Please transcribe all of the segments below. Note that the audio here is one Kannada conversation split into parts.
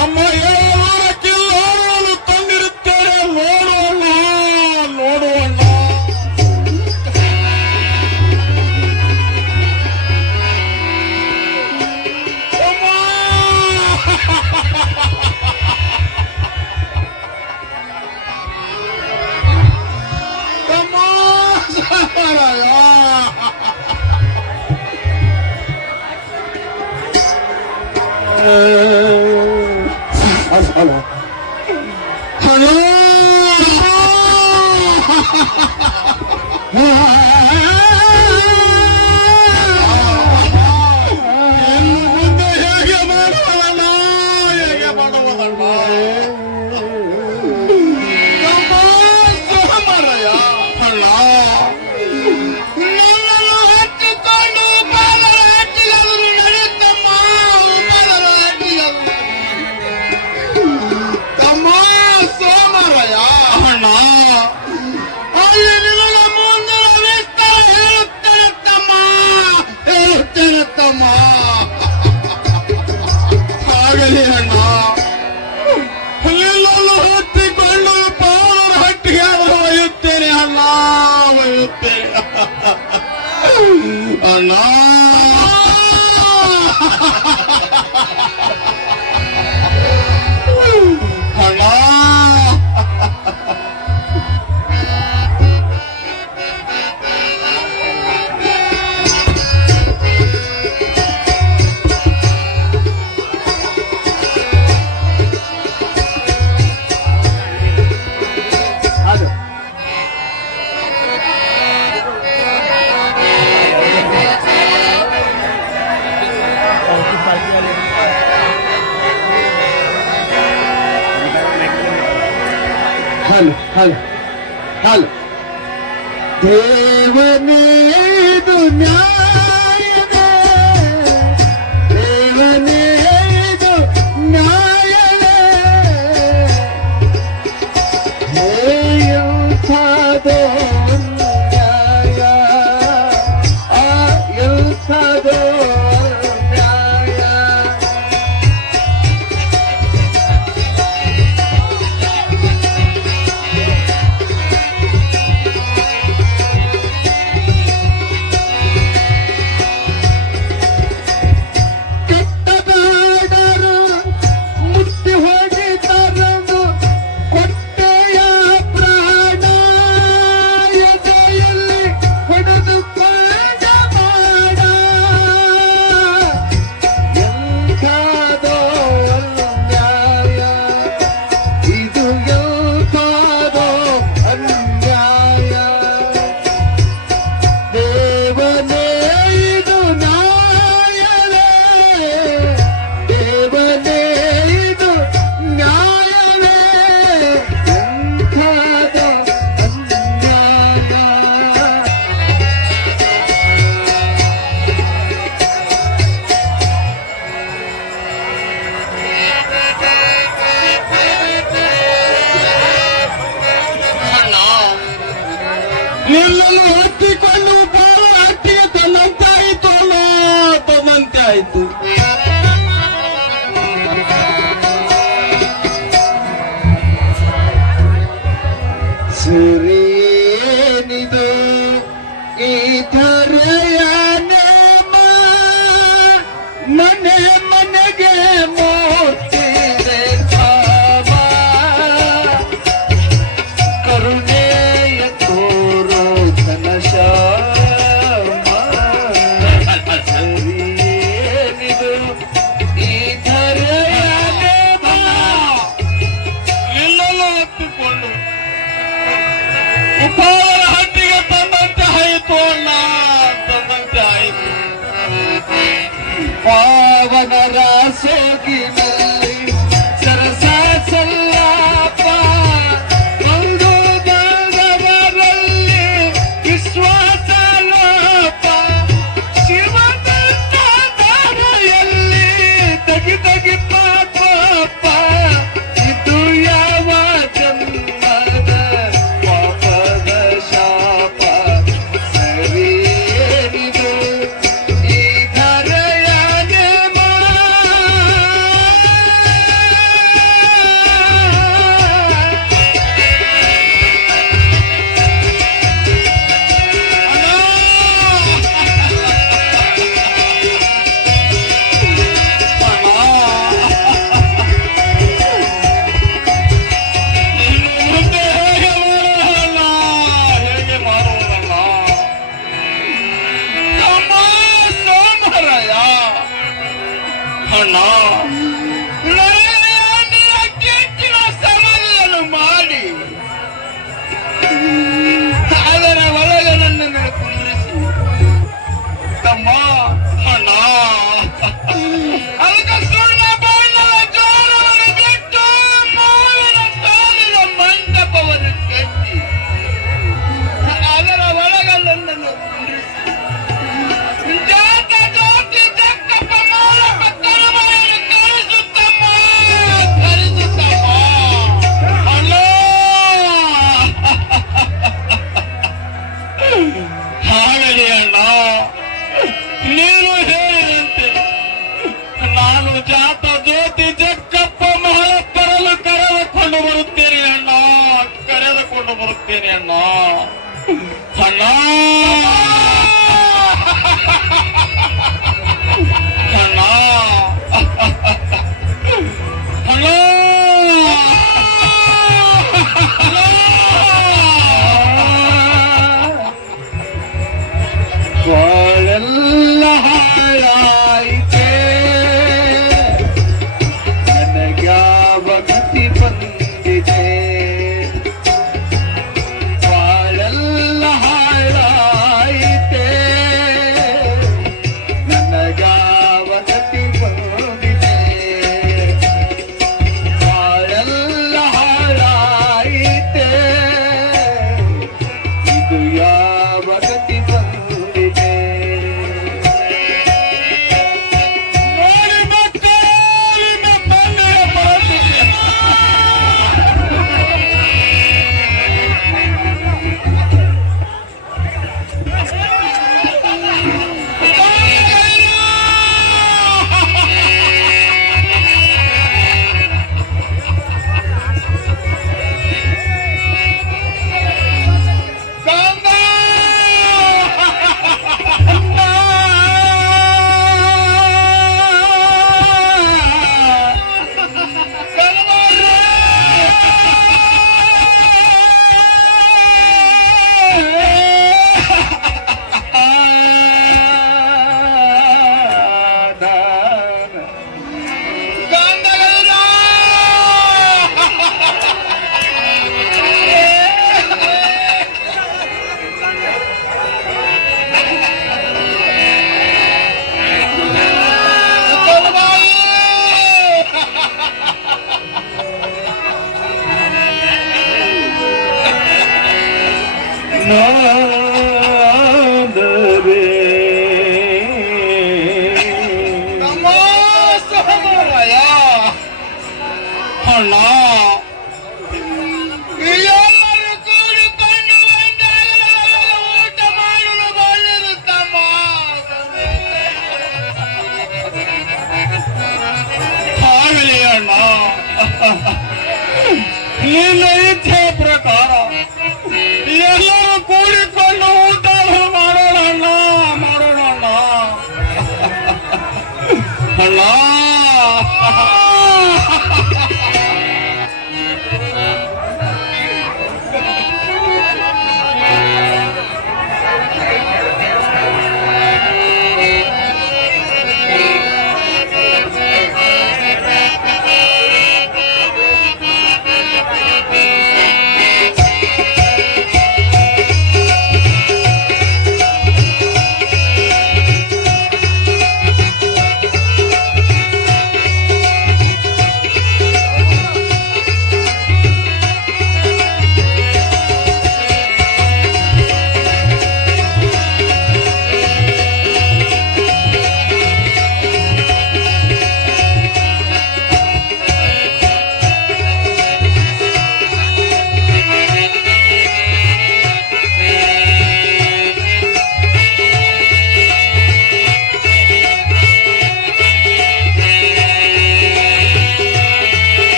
I'm ya. Allah ദേവനേ Duniya Hello. no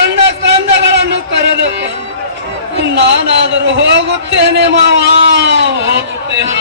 ಕಂಡ ಕಂದಗಳನ್ನು ಕರೆದು ನಾನಾದರೂ ಹೋಗುತ್ತೇನೆ ಮಾವಾ ಹೋಗುತ್ತೇನೆ.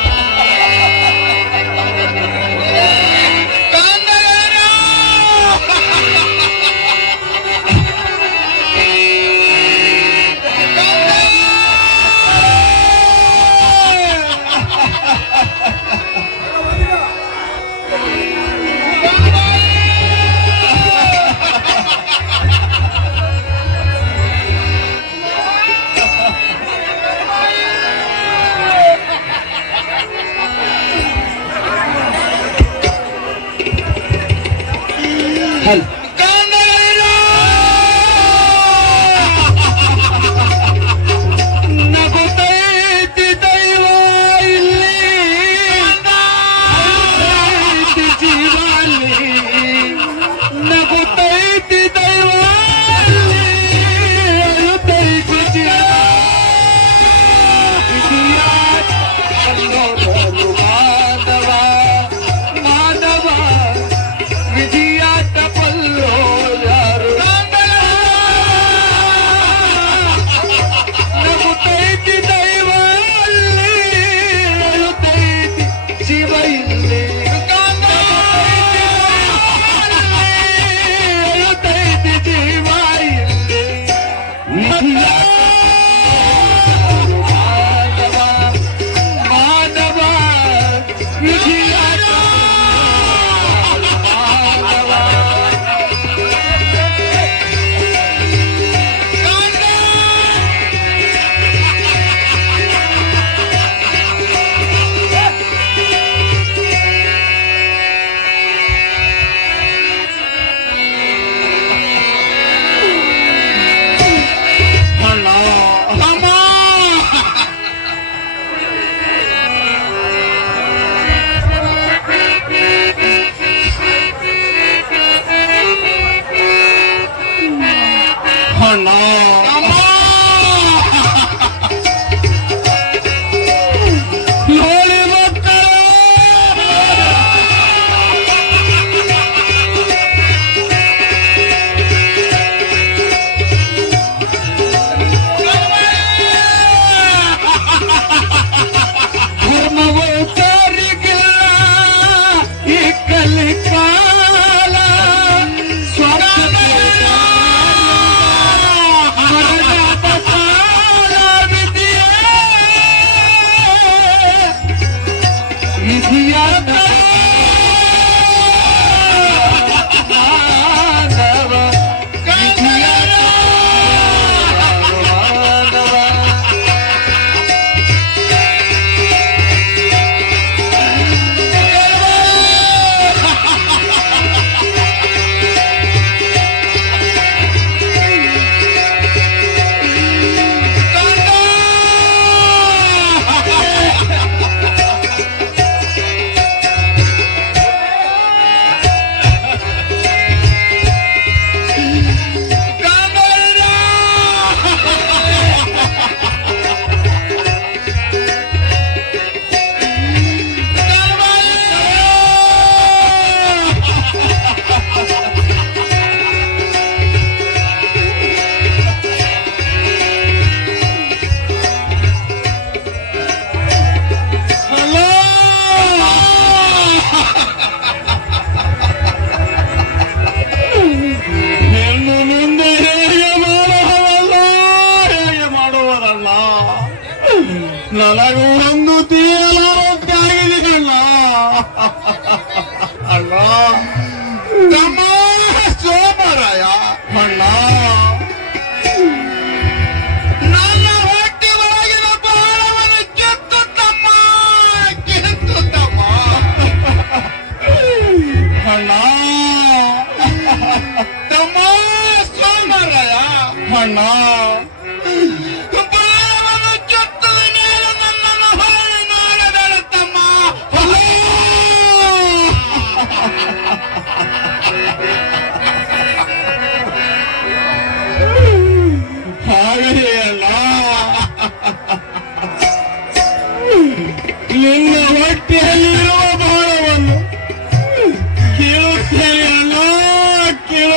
final. te vai.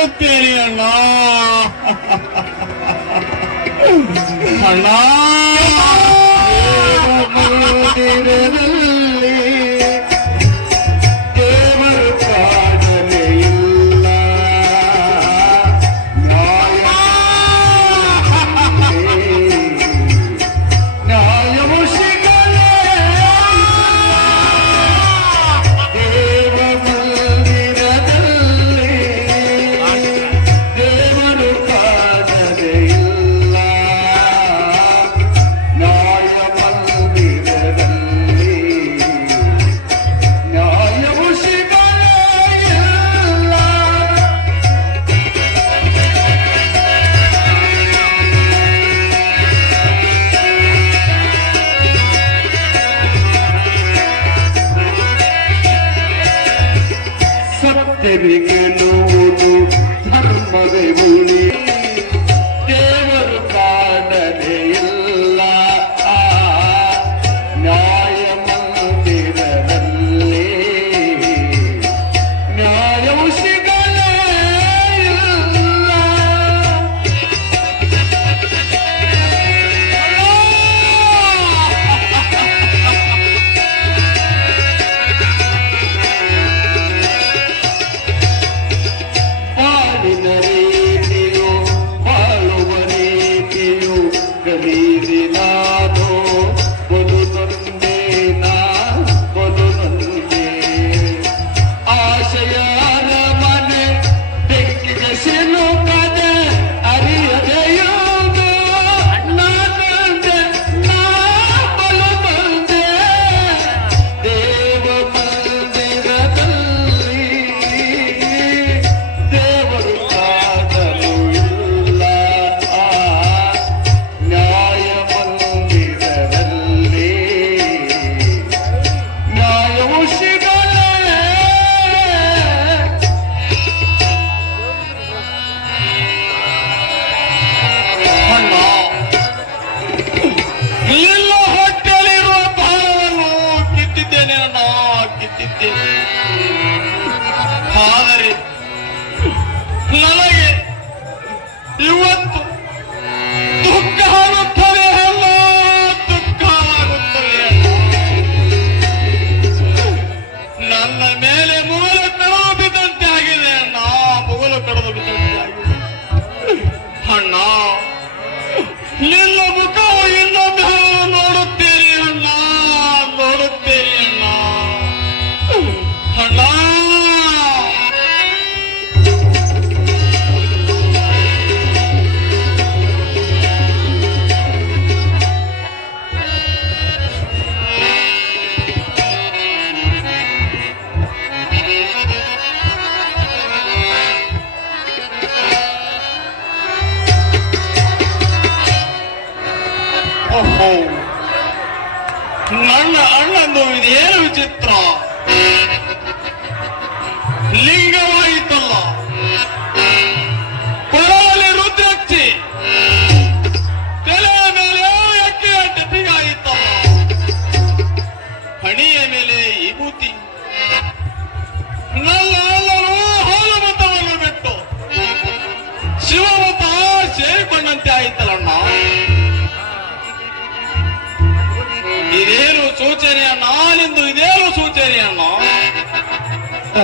பெரிய அண்ணா. அண்ணா.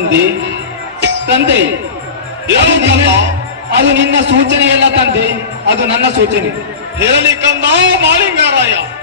ತಂದಿ. ತಂದೆ. ಅದು ನಿನ್ನ ಸೂಚನೆ ಎಲ್ಲ ತಂದೆ. ಅದು ನನ್ನ ಸೂಚನೆ. ಹೇಳಿ ಕಂದ ಮಾಳಿಂಗಾರಾಯ.